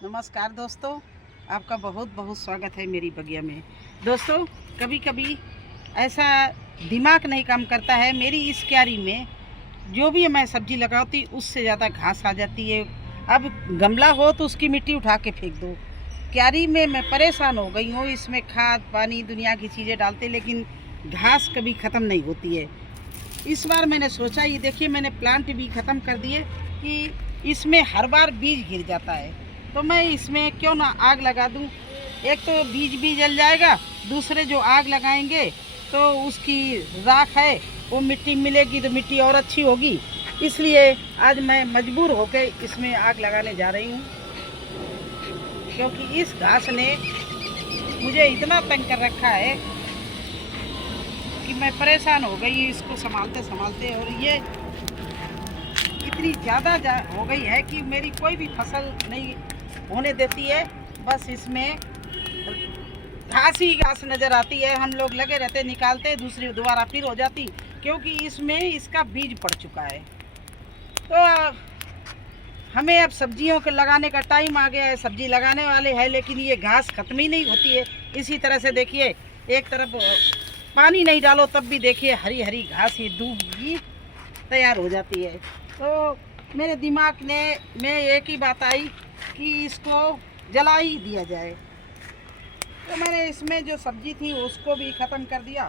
नमस्कार दोस्तों, आपका बहुत बहुत स्वागत है मेरी बगिया में। दोस्तों, कभी कभी ऐसा दिमाग नहीं काम करता है। मेरी इस क्यारी में जो भी मैं सब्जी लगाती उससे ज़्यादा घास आ जाती है। अब गमला हो तो उसकी मिट्टी उठा के फेंक दो। क्यारी में मैं परेशान हो गई हूँ। इसमें खाद पानी दुनिया की चीज़ें डालते लेकिन घास कभी ख़त्म नहीं होती है। इस बार मैंने सोचा, ये देखिए मैंने प्लांट भी ख़त्म कर दिए कि इसमें हर बार बीज गिर जाता है, तो मैं इसमें क्यों ना आग लगा दूं। एक तो बीज भी जल जाएगा, दूसरे जो आग लगाएंगे तो उसकी राख है वो मिट्टी मिलेगी तो मिट्टी और अच्छी होगी। इसलिए आज मैं मजबूर होकर इसमें आग लगाने जा रही हूँ, क्योंकि इस घास ने मुझे इतना तंग कर रखा है कि मैं परेशान हो गई इसको संभालते संभालते। और ये इतनी ज़्यादा हो गई है कि मेरी कोई भी फसल नहीं होने देती है। बस इसमें घास ही घास नज़र आती है। हम लोग लगे रहते, निकालते, दूसरी दोबारा फिर हो जाती, क्योंकि इसमें इसका बीज पड़ चुका है। तो हमें अब सब्जियों के लगाने का टाइम आ गया है। सब्जी लगाने वाले हैं लेकिन ये घास ख़त्म ही नहीं होती है। इसी तरह से देखिए, एक तरफ पानी नहीं डालो तब भी देखिए हरी हरी घास ही दूबी तैयार हो जाती है। तो मेरे दिमाग में एक ही बात आई कि इसको जला ही दिया जाए। तो मैंने इसमें जो सब्जी थी उसको भी ख़त्म कर दिया।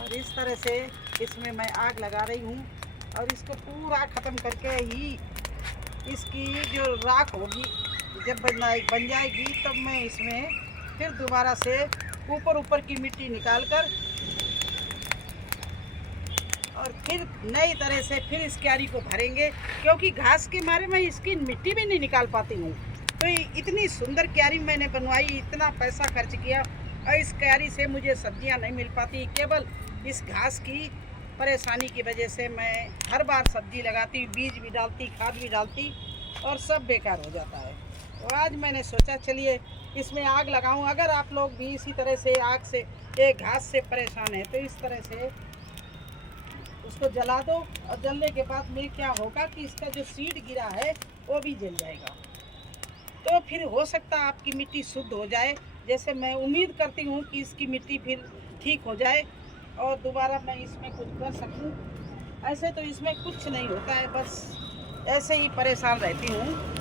और इस तरह से इसमें मैं आग लगा रही हूँ और इसको पूरा ख़त्म करके ही इसकी जो राख होगी जब बन जाएगी तब मैं इसमें फिर दोबारा से ऊपर की मिट्टी निकाल कर और फिर नई तरह से फिर इस क्यारी को भरेंगे, क्योंकि घास के मारे मैं इसकी मिट्टी भी नहीं निकाल पाती हूँ। तो इतनी सुंदर क्यारी मैंने बनवाई, इतना पैसा खर्च किया और इस क्यारी से मुझे सब्जियाँ नहीं मिल पाती। केवल इस घास की परेशानी की वजह से मैं हर बार सब्जी लगाती, बीज भी डालती, खाद भी डालती और सब बेकार हो जाता है। तो आज मैंने सोचा चलिए इसमें आग लगाऊं। अगर आप लोग भी इसी तरह से आग से, एक घास से परेशान है तो इस तरह से उसको जला दो। और जलने के बाद में क्या होगा कि इसका जो सीड गिरा है वो भी जल जाएगा। तो फिर हो सकता है आपकी मिट्टी शुद्ध हो जाए, जैसे मैं उम्मीद करती हूँ कि इसकी मिट्टी फिर ठीक हो जाए और दोबारा मैं इसमें कुछ कर सकूँ। ऐसे तो इसमें कुछ नहीं होता है, बस ऐसे ही परेशान रहती हूँ,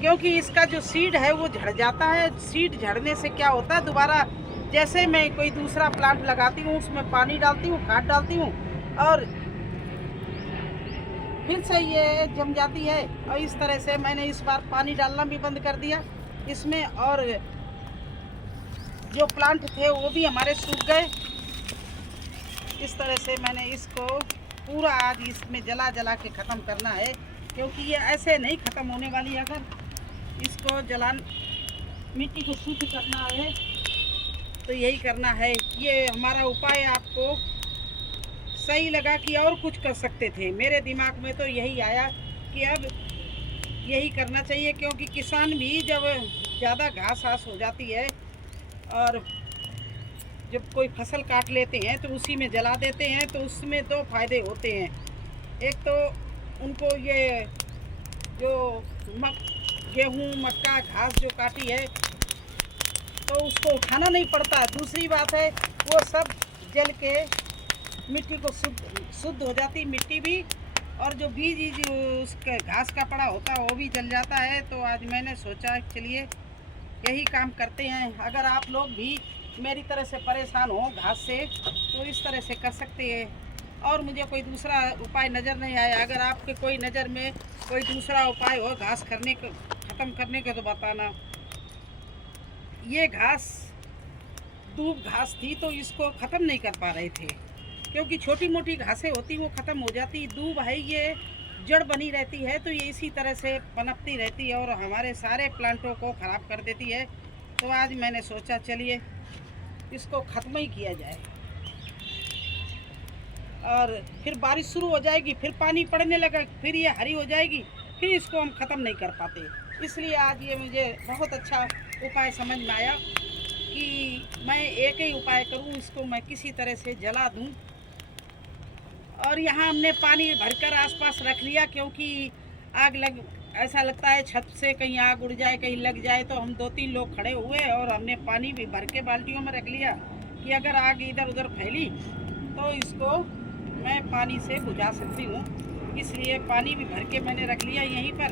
क्योंकि इसका जो सीड है वो झड़ जाता है। सीड झड़ने से क्या होता है, दोबारा जैसे मैं कोई दूसरा प्लांट लगाती हूँ उसमें पानी डालती हूँ, खाद डालती हूँ और फिर से ये जम जाती है। और इस तरह से मैंने इस बार पानी डालना भी बंद कर दिया इसमें, और जो प्लांट थे वो भी हमारे सूख गए। इस तरह से मैंने इसको पूरा आज इसमें जला जला के ख़त्म करना है, क्योंकि ये ऐसे नहीं ख़त्म होने वाली। अगर इसको मिट्टी को शुद्ध करना है तो यही करना है। ये हमारा उपाय आपको सही लगा कि और कुछ कर सकते थे, मेरे दिमाग में तो यही आया कि अब यही करना चाहिए, क्योंकि किसान भी जब ज़्यादा घास हो जाती है और जब कोई फसल काट लेते हैं तो उसी में जला देते हैं, तो उसमें दो फायदे होते हैं। एक तो उनको ये जो गेहूँ मक्का घास जो काटी है तो उसको उठाना नहीं पड़ता। दूसरी बात है वो सब जल के मिट्टी को शुद्ध हो जाती, मिट्टी भी, और जो बीज उसका घास का पड़ा होता है वो भी जल जाता है। तो आज मैंने सोचा चलिए यही काम करते हैं। अगर आप लोग भी मेरी तरह से परेशान हो घास से तो इस तरह से कर सकते हैं, और मुझे कोई दूसरा उपाय नज़र नहीं आया। अगर आपके कोई नज़र में कोई दूसरा उपाय हो घास ख़त्म करने का तो बताना। ये घास दूब घास थी तो इसको ख़त्म नहीं कर पा रहे थे, क्योंकि छोटी मोटी घासें होती वो ख़त्म हो जाती। दूब है ये जड़ बनी रहती है, तो ये इसी तरह से पनपती रहती है और हमारे सारे प्लांटों को ख़राब कर देती है। तो आज मैंने सोचा चलिए इसको ख़त्म ही किया जाए। और फिर बारिश शुरू हो जाएगी, फिर पानी पड़ने लगा, फिर ये हरी हो जाएगी, फिर इसको हम ख़त्म नहीं कर पाते। इसलिए आज ये मुझे बहुत अच्छा उपाय समझ में आया कि मैं एक ही उपाय करूं, इसको मैं किसी तरह से जला दूं। और यहाँ हमने पानी भरकर आसपास रख लिया, क्योंकि आग लग ऐसा लगता है छत से कहीं आग उड़ जाए, कहीं लग जाए। तो हम 2-3 लोग खड़े हुए और हमने पानी भी भर के बाल्टियों में रख लिया कि अगर आग इधर उधर फैली तो इसको मैं पानी से बुझा सकती हूँ। इसलिए पानी भी भर के मैंने रख लिया यहीं पर।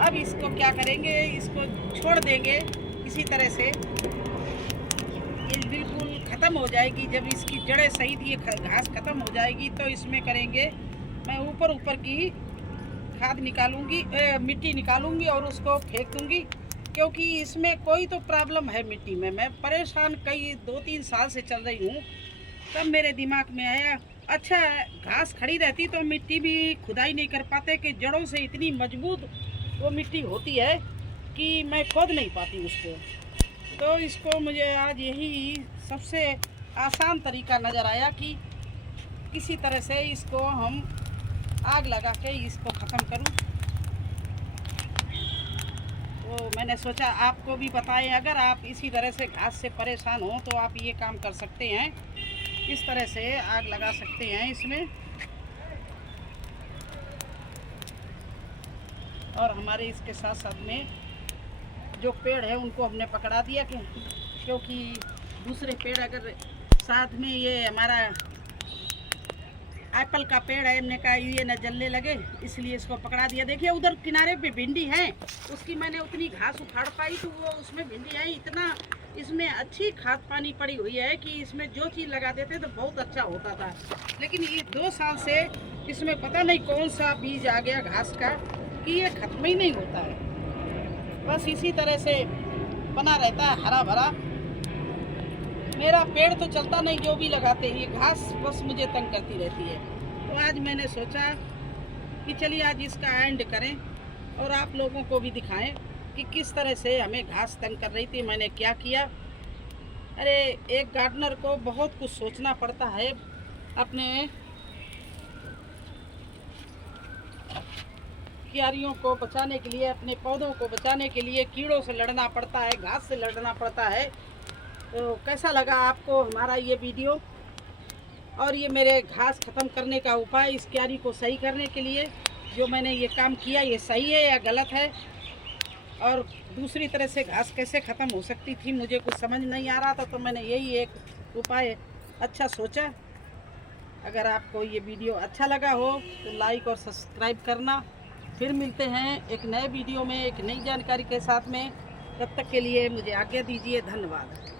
अब इसको क्या करेंगे, इसको छोड़ देंगे इसी तरह से। ये बिल्कुल ख़त्म हो जाएगी, जब इसकी जड़ें सही थी, घास ख़त्म हो जाएगी तो इसमें करेंगे, मैं ऊपर ऊपर की खाद निकालूंगी, मिट्टी निकालूंगी और उसको फेंक दूंगी। क्योंकि इसमें कोई तो प्रॉब्लम है मिट्टी में। मैं परेशान कई 2-3 साल से चल रही हूँ। तब मेरे दिमाग में आया, अच्छा घास खड़ी रहती तो मिट्टी भी खुदाई नहीं कर पाते, कि जड़ों से इतनी मजबूत वो मिट्टी होती है कि मैं खोद नहीं पाती उसको। तो इसको मुझे आज यही सबसे आसान तरीका नज़र आया कि किसी तरह से इसको हम आग लगा के इसको ख़त्म करूं। तो मैंने सोचा आपको भी बताएं, अगर आप इसी तरह से घास से परेशान हो तो आप ये काम कर सकते हैं, इस तरह से आग लगा सकते हैं इसमें। और हमारे इसके साथ साथ में जो पेड़ है उनको हमने पकड़ा दिया, क्योंकि दूसरे पेड़ अगर साथ में, ये हमारा एप्पल का पेड़ है, हमने कहा ये न जलने लगे, इसलिए इसको पकड़ा दिया। देखिए उधर किनारे पे भिंडी है, उसकी मैंने उतनी घास उखाड़ पाई तो वो उसमें भिंडी है। इतना इसमें अच्छी खाद पानी पड़ी हुई है कि इसमें जो चीज़ लगा देते तो बहुत अच्छा होता था। लेकिन ये 2 साल से इसमें पता नहीं कौन सा बीज आ गया घास का कि ये खत्म ही नहीं होता है, बस इसी तरह से बना रहता है हरा भरा। मेरा पेड़ तो चलता नहीं, जो भी लगाते हैं, ये घास बस मुझे तंग करती रहती है। तो आज मैंने सोचा कि चलिए आज इसका एंड करें और आप लोगों को भी दिखाएं कि किस तरह से हमें घास तंग कर रही थी, मैंने क्या किया। अरे एक गार्डनर को बहुत कुछ सोचना पड़ता है, अपने क्यारियों को बचाने के लिए, अपने पौधों को बचाने के लिए कीड़ों से लड़ना पड़ता है, घास से लड़ना पड़ता है। तो कैसा लगा आपको हमारा ये वीडियो और ये मेरे घास ख़त्म करने का उपाय, इस क्यारी को सही करने के लिए जो मैंने ये काम किया, ये सही है या गलत है, और दूसरी तरह से घास कैसे ख़त्म हो सकती थी, मुझे कुछ समझ नहीं आ रहा था। तो मैंने यही एक उपाय अच्छा सोचा। अगर आपको ये वीडियो अच्छा लगा हो तो लाइक और सब्सक्राइब करना। फिर मिलते हैं एक नए वीडियो में एक नई जानकारी के साथ में। तब तक के लिए मुझे आज्ञा दीजिए। धन्यवाद।